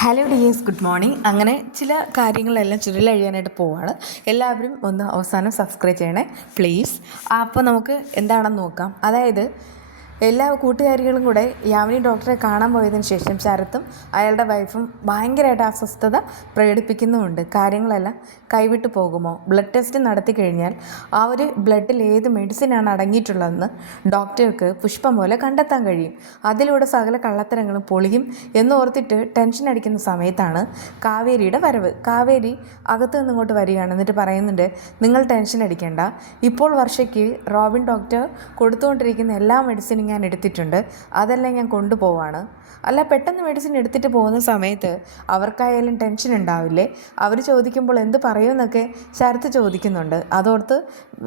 Hello dears, good morning. അങ്ങനെ ചില കാര്യങ്ങളെല്ലാം ചുരുളഴിയാനായിട്ട് പോവാണ്. എല്ലാവരും ഒന്ന് അവസാനം സബ്സ്ക്രൈബ് ചെയ്യണേ പ്ലീസ്. അപ്പോൾ നമുക്ക് എന്താണെന്ന് നോക്കാം. അതായത് എല്ലാ കൂട്ടുകാരികളും കൂടെ യാമിനി ഡോക്ടറെ കാണാൻ പോയതിന് ശേഷം ശരത്തും അയാളുടെ വൈഫും ഭയങ്കരമായിട്ട് അസ്വസ്ഥത പ്രകടിപ്പിക്കുന്നുമുണ്ട്. കാര്യങ്ങളെല്ലാം കൈവിട്ട് പോകുമോ, ബ്ലഡ് ടെസ്റ്റ് നടത്തി കഴിഞ്ഞാൽ ആ ഒരു ബ്ലഡിൽ ഏത് മെഡിസിനാണ് അടങ്ങിയിട്ടുള്ളതെന്ന് ഡോക്ടർക്ക് പുഷ്പം പോലെ കണ്ടെത്താൻ കഴിയും. അതിലൂടെ സകല കള്ളത്തരങ്ങളും പൊളിയും എന്നോർത്തിട്ട് ടെൻഷൻ അടിക്കുന്ന സമയത്താണ് കാവേരിയുടെ വരവ്. കാവേരി അകത്ത് നിന്നിങ്ങോട്ട് വരികയാണ്. എന്നിട്ട് പറയുന്നുണ്ട്, നിങ്ങൾ ടെൻഷൻ അടിക്കേണ്ട, ഇപ്പോൾ വർഷയ്ക്ക് റോബിൻ ഡോക്ടർ കൊടുത്തുകൊണ്ടിരിക്കുന്ന എല്ലാ മെഡിസിനും ഞാൻ എടുത്തിട്ടുണ്ട്, അതെല്ലാം ഞാൻ കൊണ്ടുപോവാണ്. അല്ല, പെട്ടെന്ന് മെഡിസിൻ എടുത്തിട്ട് പോകുന്ന സമയത്ത് അവർക്കായാലും ടെൻഷൻ ഉണ്ടാവില്ലേ? അവർ ചോദിക്കുമ്പോൾ എന്ത് പറയുമെന്നൊക്കെ ശരത്ത് ചോദിക്കുന്നുണ്ട്. അതോർത്ത്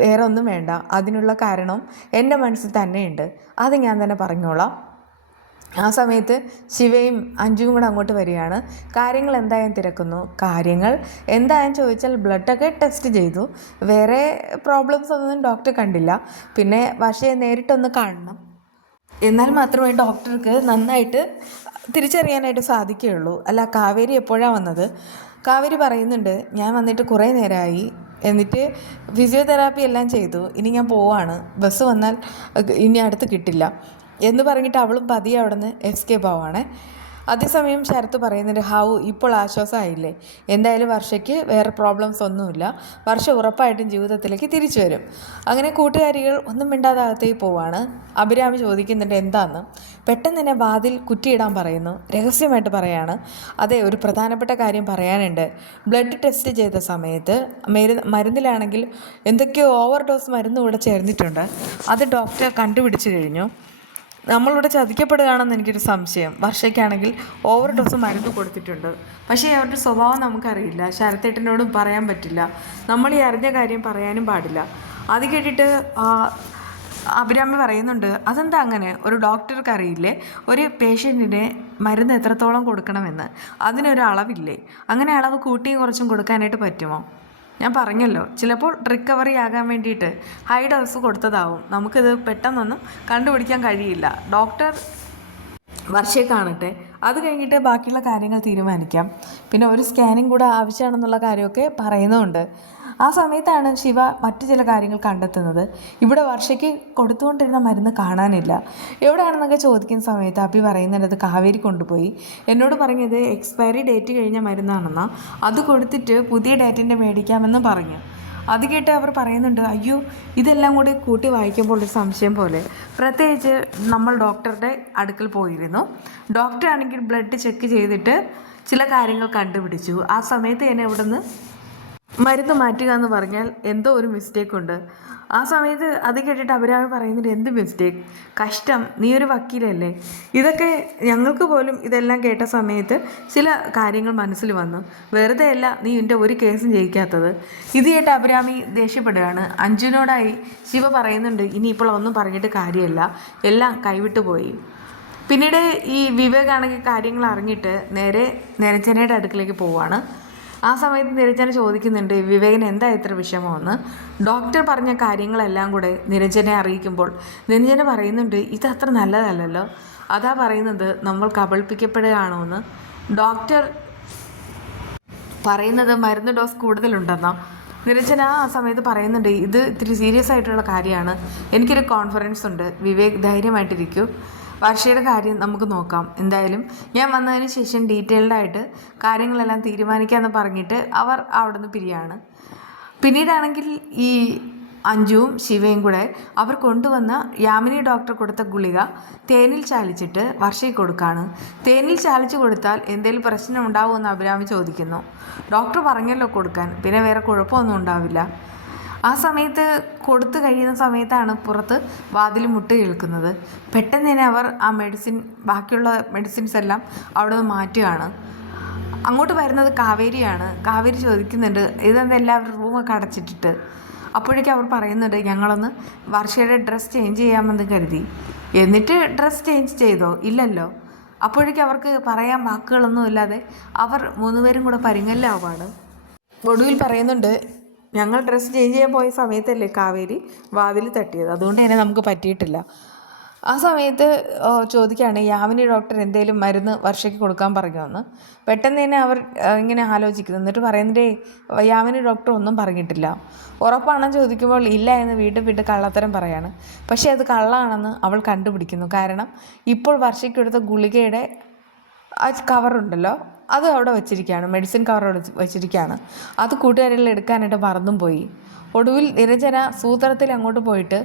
വേറെ ഒന്നും വേണ്ട, അതിനുള്ള കാരണം എൻ്റെ മനസ്സിൽ തന്നെയുണ്ട്, അത് ഞാൻ തന്നെ പറഞ്ഞോളാം. ആ സമയത്ത് ശിവയും അഞ്ജുവും കൂടെ അങ്ങോട്ട് വരികയാണ്. കാര്യങ്ങൾ എന്തായാലും തിരക്കുന്നു. കാര്യങ്ങൾ എന്തായാലും ചോദിച്ചാൽ ബ്ലഡൊക്കെ ടെസ്റ്റ് ചെയ്തു, വേറെ പ്രോബ്ലംസ് ഒന്നും ഡോക്ടർ കണ്ടില്ല. പിന്നെ പക്ഷേ നേരിട്ടൊന്ന് കാണണം, എന്നാൽ മാത്രമേ ഡോക്ടർക്ക് നന്നായിട്ട് തിരിച്ചറിയാനായിട്ട് സാധിക്കുകയുള്ളൂ. അല്ല, കാവേരി എപ്പോഴാണ് വന്നത്? കാവേരി പറയുന്നുണ്ട്, ഞാൻ വന്നിട്ട് കുറേ നേരമായി, എന്നിട്ട് ഫിസിയോതെറാപ്പി എല്ലാം ചെയ്തു, ഇനി ഞാൻ പോവാണ്, ബസ് വന്നാൽ ഇനി അടുത്ത് കിട്ടില്ല എന്ന് പറഞ്ഞിട്ട് അവളും പതിയെ അവിടെ നിന്ന് എസ്കേപ്പ് ആവുകയാണേ. അതേസമയം ശരത്ത് പറയുന്നുണ്ട്, ഇപ്പോൾ ആശ്വാസമായില്ലേ, എന്തായാലും വർഷയ്ക്ക് വേറെ പ്രോബ്ലംസ് ഒന്നുമില്ല, വർഷ ഉറപ്പായിട്ടും ജീവിതത്തിലേക്ക് തിരിച്ചു വരും. അങ്ങനെ കൂട്ടുകാരികൾ ഒന്നും മിണ്ടാതെ അകത്തേക്ക് പോവാണ്. അഭിരാമി ചോദിക്കുന്നുണ്ട് എന്താന്ന്. പെട്ടെന്ന് തന്നെ വാതിൽ കുറ്റിയിടാൻ പറയുന്നു. രഹസ്യമായിട്ട് പറയാണ്, അതെ, ഒരു പ്രധാനപ്പെട്ട കാര്യം പറയാനുണ്ട്. ബ്ലഡ് ടെസ്റ്റ് ചെയ്ത സമയത്ത് മരുന്നിലാണെങ്കിൽ എന്തൊക്കെയോ ഓവർ ഡോസ് മരുന്ന് കൂടെ ചേർന്നിട്ടുണ്ട്, അത് ഡോക്ടർ കണ്ടുപിടിച്ചു കഴിഞ്ഞു. നമ്മളിവിടെ ചതിക്കപ്പെടുകയാണെന്ന് എനിക്കൊരു സംശയം. വർഷയ്ക്കാണെങ്കിൽ ഓവർ ഡോസ് മരുന്ന് കൊടുത്തിട്ടുണ്ട്, പക്ഷേ അവരുടെ സ്വഭാവം നമുക്കറിയില്ല, ശരത്തേട്ടനോടും പറയാൻ പറ്റില്ല, നമ്മൾ ഈ അറിഞ്ഞ കാര്യം പറയാനും പാടില്ല. അത് കേട്ടിട്ട് അഭിരാമി പറയുന്നുണ്ട്, അതെന്താ അങ്ങനെ? ഒരു ഡോക്ടർക്ക് അറിയില്ലേ ഒരു പേഷ്യൻറ്റിനെ മരുന്ന് എത്രത്തോളം കൊടുക്കണമെന്ന്? അതിനൊരു അളവില്ലേ? അങ്ങനെ അളവ് കൂട്ടിയും കുറച്ചും കൊടുക്കാനായിട്ട് പറ്റുമോ? ഞാൻ പറഞ്ഞല്ലോ, ചിലപ്പോൾ റിക്കവറി ആകാൻ വേണ്ടിയിട്ട് ഹൈ ഡോസ് കൊടുത്തതാവും, നമുക്കിത് പെട്ടെന്നൊന്നും കണ്ടുപിടിക്കാൻ കഴിയില്ല. ഡോക്ടർ വർഷയെ കാണട്ടെ, അത് കഴിഞ്ഞിട്ട് ബാക്കിയുള്ള കാര്യങ്ങൾ തീരുമാനിക്കാം. പിന്നെ ഒരു സ്കാനിങ് കൂടെ ആവശ്യമാണെന്നുള്ള കാര്യമൊക്കെ പറയുന്നുമുണ്ട്. ആ സമയത്താണ് ശിവ മറ്റു ചില കാര്യങ്ങൾ കണ്ടെത്തുന്നത്. ഇവിടെ വർഷയ്ക്ക് കൊടുത്തുകൊണ്ടിരുന്ന മരുന്ന് കാണാനില്ല, എവിടെയാണെന്നൊക്കെ ചോദിക്കുന്ന സമയത്ത് അഭി പറയുന്നത് കാവേരി കൊണ്ടുപോയി. എന്നോട് പറഞ്ഞത് എക്സ്പയറി ഡേറ്റ് കഴിഞ്ഞ മരുന്നാണെന്നാ, അത് കൊടുത്തിട്ട് പുതിയ ഡേറ്റിൻ്റെ മേടിക്കാമെന്ന് പറഞ്ഞു. അത് കേട്ട് അവർ പറയുന്നുണ്ട്, അയ്യോ, ഇതെല്ലാം കൂടി കൂട്ടി വായിക്കുമ്പോൾ ഒരു സംശയം പോലെ. പ്രത്യേകിച്ച് നമ്മൾ ഡോക്ടറുടെ അടുക്കൽ പോയിരുന്നു, ഡോക്ടർ ആണെങ്കിൽ ബ്ലഡ് ചെക്ക് ചെയ്തിട്ട് ചില കാര്യങ്ങൾ കണ്ടുപിടിച്ചു. ആ സമയത്ത് എന്നെ ഇവിടെ നിന്ന് മരുന്ന് മാറ്റുക എന്ന് പറഞ്ഞാൽ എന്തോ ഒരു മിസ്റ്റേക്ക് ഉണ്ട്. ആ സമയത്ത് അത് കേട്ടിട്ട് അഭിരാമി പറയുന്നുണ്ട്, എന്ത് മിസ്റ്റേക്ക്? കഷ്ടം, നീ ഒരു വക്കീലല്ലേ? ഇതൊക്കെ ഞങ്ങൾക്ക് പോലും ഇതെല്ലാം കേട്ട സമയത്ത് ചില കാര്യങ്ങൾ മനസ്സിൽ വന്നു. വെറുതെ അല്ല നീ എൻ്റെ ഒരു കേസും ജയിക്കാത്തത്. ഇത് കേട്ട് അഭിരാമി ദേഷ്യപ്പെടുകയാണ്. അഞ്ജുനോടായി ശിവ പറയുന്നുണ്ട്, ഇനിയിപ്പോൾ ഒന്നും പറഞ്ഞിട്ട് കാര്യമല്ല, എല്ലാം കൈവിട്ടു പോയി. പിന്നീട് ഈ വിവേകാണെങ്കിൽ കാര്യങ്ങൾ അറിഞ്ഞിട്ട് നേരെ നിരഞ്ജനയുടെ അടുക്കിലേക്ക് പോവുകയാണ്. ആ സമയത്ത് നിരഞ്ജന ചോദിക്കുന്നുണ്ട്, വിവേകിന് എന്താ ഇത്ര വിഷമമെന്ന്. ഡോക്ടർ പറഞ്ഞ കാര്യങ്ങളെല്ലാം കൂടെ നിരഞ്ജനെ അറിയിക്കുമ്പോൾ നിരഞ്ജന പറയുന്നുണ്ട്, ഇതത്ര നല്ലതല്ലല്ലോ. അതാ പറയുന്നത് നമ്മൾ കബളിപ്പിക്കപ്പെടുകയാണോ എന്ന്. ഡോക്ടർ പറയുന്നത് മരുന്ന് ഡോസ് കൂടുതലുണ്ടെന്നോ. നിരഞ്ജന ആ സമയത്ത് പറയുന്നുണ്ട്, ഇത് ഇത്തിരി സീരിയസ് ആയിട്ടുള്ള കാര്യമാണ്, എനിക്കൊരു കോൺഫറൻസ് ഉണ്ട്, വിവേക് ധൈര്യമായിട്ടിരിക്കൂ, വർഷയുടെ കാര്യം നമുക്ക് നോക്കാം, എന്തായാലും ഞാൻ വന്നതിന് ശേഷം ഡീറ്റെയിൽഡായിട്ട് കാര്യങ്ങളെല്ലാം തീരുമാനിക്കാമെന്ന് പറഞ്ഞിട്ട് അവർ അവിടെ നിന്ന് പിരിയാണ്. പിന്നീടാണെങ്കിൽ ഈ അഞ്ജുവും ശിവയും കൂടെ അവർ കൊണ്ടുവന്ന യാമിനി ഡോക്ടർ കൊടുത്ത ഗുളിക തേനിൽ ചാലിച്ചിട്ട് വർഷയ്ക്ക് കൊടുക്കുകയാണ്. തേനിൽ ചാലിച്ച് കൊടുത്താൽ എന്തെങ്കിലും പ്രശ്നം ഉണ്ടാവുമെന്ന് അഭിരാമി ചോദിക്കുന്നു. ഡോക്ടർ പറഞ്ഞല്ലോ കൊടുക്കാൻ, പിന്നെ വേറെ കുഴപ്പമൊന്നും ഉണ്ടാവില്ല. ആ സമയത്ത് കൊടുത്തു കഴിയുന്ന സമയത്താണ് പുറത്ത് വാതിൽ മുട്ട് കേൾക്കുന്നത്. പെട്ടെന്ന് തന്നെ അവർ ആ ബാക്കിയുള്ള മെഡിസിൻസ് എല്ലാം അവിടെ നിന്ന് മാറ്റുകയാണ്. അങ്ങോട്ട് വരുന്നത് കാവേരിയാണ്. കാവേരി ചോദിക്കുന്നുണ്ട്, ഇതെന്താ എല്ലാവരും റൂമൊക്കെ അടച്ചിട്ടിട്ട്? അപ്പോഴേക്കും അവർ പറയുന്നുണ്ട്, ഞങ്ങളൊന്ന് വർഷയുടെ ഡ്രസ്സ് ചേഞ്ച് ചെയ്യാമെന്ന് കരുതി. എന്നിട്ട് ഡ്രസ്സ് ചേഞ്ച് ചെയ്തോ? ഇല്ലല്ലോ. അപ്പോഴേക്കും അവർക്ക് പറയാൻ വാക്കുകളൊന്നും ഇല്ലാതെ അവർ മൂന്നുപേരും കൂടെ പരിങ്ങല്ലാവാണ്. ഒടുവിൽ പറയുന്നുണ്ട്, ഞങ്ങൾ ഡ്രസ്സ് ചേഞ്ച് ചെയ്യാൻ പോയ സമയത്തല്ലേ കാവേരി വാതിൽ തട്ടിയത്, അതുകൊണ്ട് തന്നെ നമുക്ക് പറ്റിയിട്ടില്ല. ആ സമയത്ത് ചോദിക്കുകയാണ് യാമിനി ഡോക്ടർ എന്തെങ്കിലും മരുന്ന് വർഷയ്ക്ക് കൊടുക്കാൻ പറയുമെന്ന്. പെട്ടെന്ന് തന്നെ അവർ ഇങ്ങനെ ആലോചിക്കുന്നു. എന്നിട്ട് പറയുന്നതേ യാമിനി ഡോക്ടർ ഒന്നും പറഞ്ഞിട്ടില്ല. ഉറപ്പാണെന്ന് ചോദിക്കുമ്പോൾ ഇല്ല എന്ന് വീണ്ടും വീണ്ടും കള്ളത്തരം പറയാണ്. പക്ഷേ അത് കള്ളാണെന്ന് അവൾ കണ്ടുപിടിക്കുന്നു. കാരണം ഇപ്പോൾ വർഷയ്ക്ക് കൊടുത്ത ഗുളികയുടെ ആ കവറുണ്ടല്ലോ, അത് അവിടെ വെച്ചിരിക്കുകയാണ്, മെഡിസിൻ കവർ അവിടെ വെച്ചിരിക്കുകയാണ്. അത് കൂട്ടുകാരെല്ലാം എടുക്കാനായിട്ട് മറന്നും പോയി. ഒടുവിൽ നിരഞ്ജന സൂത്രത്തിൽ അങ്ങോട്ട് പോയിട്ട്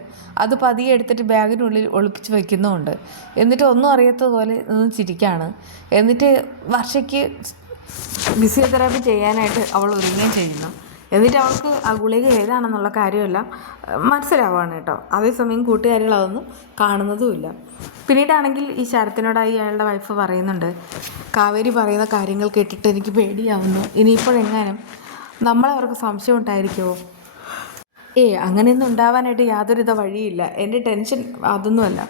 അത് പതിയെ എടുത്തിട്ട് ബാഗിനുള്ളിൽ ഒളിപ്പിച്ച് വയ്ക്കുന്നുമുണ്ട്. എന്നിട്ട് ഒന്നും അറിയാത്തതുപോലെ നിന്ന് ചിരിക്കുകയാണ്. എന്നിട്ട് വർഷയ്ക്ക് ഫിസിയോതെറാപ്പി ചെയ്യാനായിട്ട് അവൾ ഒരുങ്ങുകയും ചെയ്യുന്നു. എന്നിട്ട് അവൾക്ക് ആ ഗുളിക ഏതാണെന്നുള്ള കാര്യമെല്ലാം മനസ്സിലാവുകയാണ് കേട്ടോ. അതേസമയം കൂട്ടുകാരികൾ അതൊന്നും കാണുന്നതുമില്ല. പിന്നീടാണെങ്കിൽ ഈ ശരത്തിനോടായി അയാളുടെ വൈഫ് പറയുന്നുണ്ട്, കാവേരി പറയുന്ന കാര്യങ്ങൾ കേട്ടിട്ട് എനിക്ക് പേടിയാവുന്നു. ഇനിയിപ്പോഴെങ്ങാനും നമ്മളവർക്ക് സംശയം ഉണ്ടായിരിക്കുമോ? അങ്ങനെയൊന്നും ഉണ്ടാവാനായിട്ട് യാതൊരുവിധ വഴിയില്ല. എൻ്റെ ടെൻഷൻ അതൊന്നുമല്ല.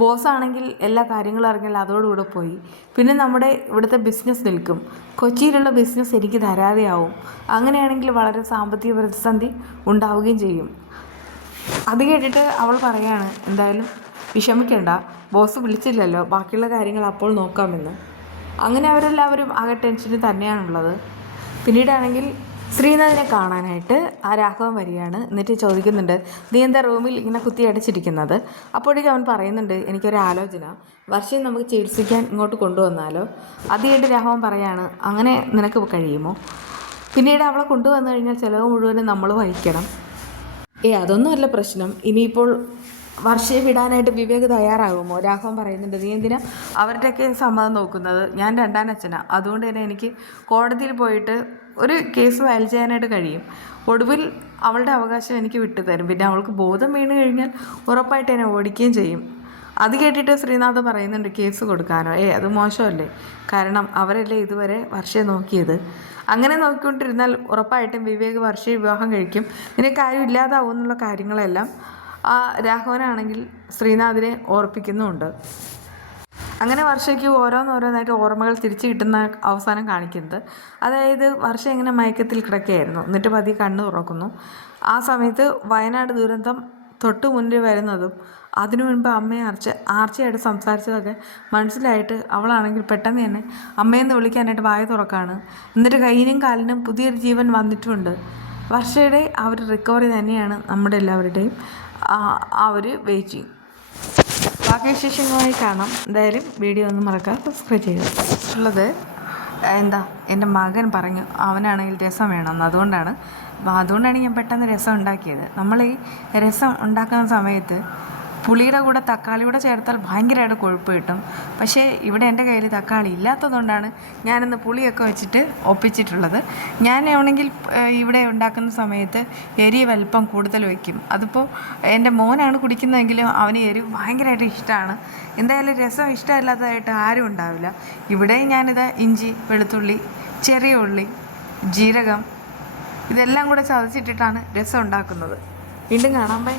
ബോസാണെങ്കിൽ എല്ലാ കാര്യങ്ങളും അറിഞ്ഞാൽ അതോടുകൂടെ പോയി. പിന്നെ നമ്മുടെ ഇവിടുത്തെ ബിസിനസ് നിൽക്കും. കൊച്ചിയിലുള്ള ബിസിനസ് എനിക്ക് തരാതെയാവും. അങ്ങനെയാണെങ്കിൽ വളരെ സാമ്പത്തിക പ്രതിസന്ധി ഉണ്ടാവുകയും ചെയ്യും. അത് കേട്ടിട്ട് അവൾ പറയാണ്, എന്തായാലും വിഷമിക്കേണ്ട, ബോസ് വിളിച്ചില്ലല്ലോ, ബാക്കിയുള്ള കാര്യങ്ങൾ അപ്പോൾ നോക്കാമെന്ന്. അങ്ങനെ അവരെല്ലാവരും ആകെ ടെൻഷനിൽ തന്നെയാണുള്ളത്. പിന്നീടാണെങ്കിൽ ശ്രീനാഥിനെ കാണാനായിട്ട് ആ രാഘവൻ വരികയാണ്. എന്നിട്ട് ചോദിക്കുന്നുണ്ട്, നീ എന്താ റൂമിൽ ഇങ്ങനെ കുത്തി അടച്ചിരിക്കുന്നത്? അപ്പോഴേക്കും അവൻ പറയുന്നുണ്ട്, എനിക്കൊരാലോചന, വർഷയും നമുക്ക് ചികിത്സിക്കാൻ ഇങ്ങോട്ട് കൊണ്ടുവന്നാലോ? ആദ്യമായിട്ട് രാഘവൻ പറയാണ്, അങ്ങനെ നിനക്ക് കഴിയുമോ? പിന്നീട് അവളെ കൊണ്ടുവന്നു കഴിഞ്ഞാൽ ചിലവ് മുഴുവനും നമ്മൾ വഹിക്കണം. അതൊന്നുമല്ല പ്രശ്നം. ഇനിയിപ്പോൾ വർഷയെ വിടാനായിട്ട് വിവേക് തയ്യാറാകുമോ? രാഘവൻ പറയുന്നുണ്ട്, നീ എന്തിനാ അവരുടെയൊക്കെ സമ്മതം നോക്കുന്നത്? ഞാൻ രണ്ടാനച്ഛനാണ്. അതുകൊണ്ട് തന്നെ എനിക്ക് കോടതിയിൽ പോയിട്ട് ഒരു കേസ് ഫയൽ ചെയ്യാനായിട്ട് കഴിയും. ഒടുവിൽ അവളുടെ അവകാശം എനിക്ക് വിട്ടുതരും. പിന്നെ അവൾക്ക് ബോധം വീണ് കഴിഞ്ഞാൽ ഉറപ്പായിട്ട് എന്നെ ഓടിക്കുകയും ചെയ്യും. അത് കേട്ടിട്ട് ശ്രീനാഥ് പറയുന്നുണ്ട്, കേസ് കൊടുക്കാനോ? അത് മോശമല്ലേ? കാരണം അവരല്ലേ ഇതുവരെ വർഷയെ നോക്കിയത്. അങ്ങനെ നോക്കിക്കൊണ്ടിരുന്നാൽ ഉറപ്പായിട്ടും വിവേക് വർഷയെ വിവാഹം കഴിക്കും, നിനക്ക് കാര്യം ഇല്ലാതാവും എന്നുള്ള കാര്യങ്ങളെല്ലാം ആ രാഘവനാണെങ്കിൽ ശ്രീനാഥിനെ ഓർപ്പിക്കുന്നുമുണ്ട്. അങ്ങനെ വർഷയ്ക്ക് ഓരോന്നോരോന്നായിട്ട് ഓർമ്മകൾ തിരിച്ചു കിട്ടുന്ന അവസാനം കാണിക്കുന്നത്. അതായത് വർഷ ഇങ്ങനെ മയക്കത്തിൽ കിടക്കുകയായിരുന്നു. എന്നിട്ട് പതിയെ കണ്ണ് തുറക്കുന്നു. ആ സമയത്ത് വയനാട് ദുരന്തം തൊട്ട് മുന്നിൽ വരുന്നതും അതിനു മുൻപ് അമ്മയെ ആർച്ചയായിട്ട് സംസാരിച്ചതൊക്കെ മനസ്സിലായിട്ട് അവളാണെങ്കിൽ പെട്ടെന്ന് തന്നെ അമ്മയെന്ന് വിളിക്കാനായിട്ട് വായ തുറക്കാണ്. എന്നിട്ട് കയ്യിനും കാലിനും പുതിയൊരു ജീവൻ വന്നിട്ടുമുണ്ട്. വർഷയുടെ ആ ഒരു റിക്കവറി തന്നെയാണ് നമ്മുടെ എല്ലാവരുടെയും ആ ഒരു വെയിറ്റിംഗ്. ബാക്കി വിശേഷങ്ങളുമായി കാണാം. എന്തായാലും വീഡിയോ ഒന്നും മറക്കാതെ സബ്സ്ക്രൈബ് ചെയ്യുക. ഉള്ളത് എൻ്റെ മകൻ പറഞ്ഞു അവനാണെങ്കിൽ രസം വേണമെന്ന്. അതുകൊണ്ടാണ് ഞാൻ പെട്ടെന്ന് രസം ഉണ്ടാക്കിയത്. നമ്മൾ ഈ രസം ഉണ്ടാക്കുന്ന സമയത്ത് പുളിയുടെ കൂടെ തക്കാളി കൂടെ ചേർത്താൽ ഭയങ്കരമായിട്ട് കൊഴുപ്പ് കിട്ടും. പക്ഷേ ഇവിടെ എൻ്റെ കയ്യിൽ തക്കാളി ഇല്ലാത്തതുകൊണ്ടാണ് ഞാനിന്ന് പുളിയൊക്കെ വെച്ചിട്ട് ഒപ്പിച്ചിട്ടുള്ളത്. ഞാനാണെങ്കിൽ ഇവിടെ ഉണ്ടാക്കുന്ന സമയത്ത് എരി വലിപ്പം കൂടുതൽ വയ്ക്കും. അതിപ്പോൾ എൻ്റെ മോനാണ് കുടിക്കുന്നതെങ്കിലും അവന് എരിവ് ഭയങ്കരമായിട്ട് ഇഷ്ടമാണ്. എന്തായാലും രസം ഇഷ്ടമില്ലാത്തതായിട്ട് ആരും ഉണ്ടാവില്ല. ഇവിടെ ഞാനിത് ഇഞ്ചി, വെളുത്തുള്ളി, ചെറിയ ഉള്ളി, ജീരകം ഇതെല്ലാം കൂടെ ചതച്ചിട്ടിട്ടാണ് രസം ഉണ്ടാക്കുന്നത്. വീണ്ടും കാണാം. ബൈ.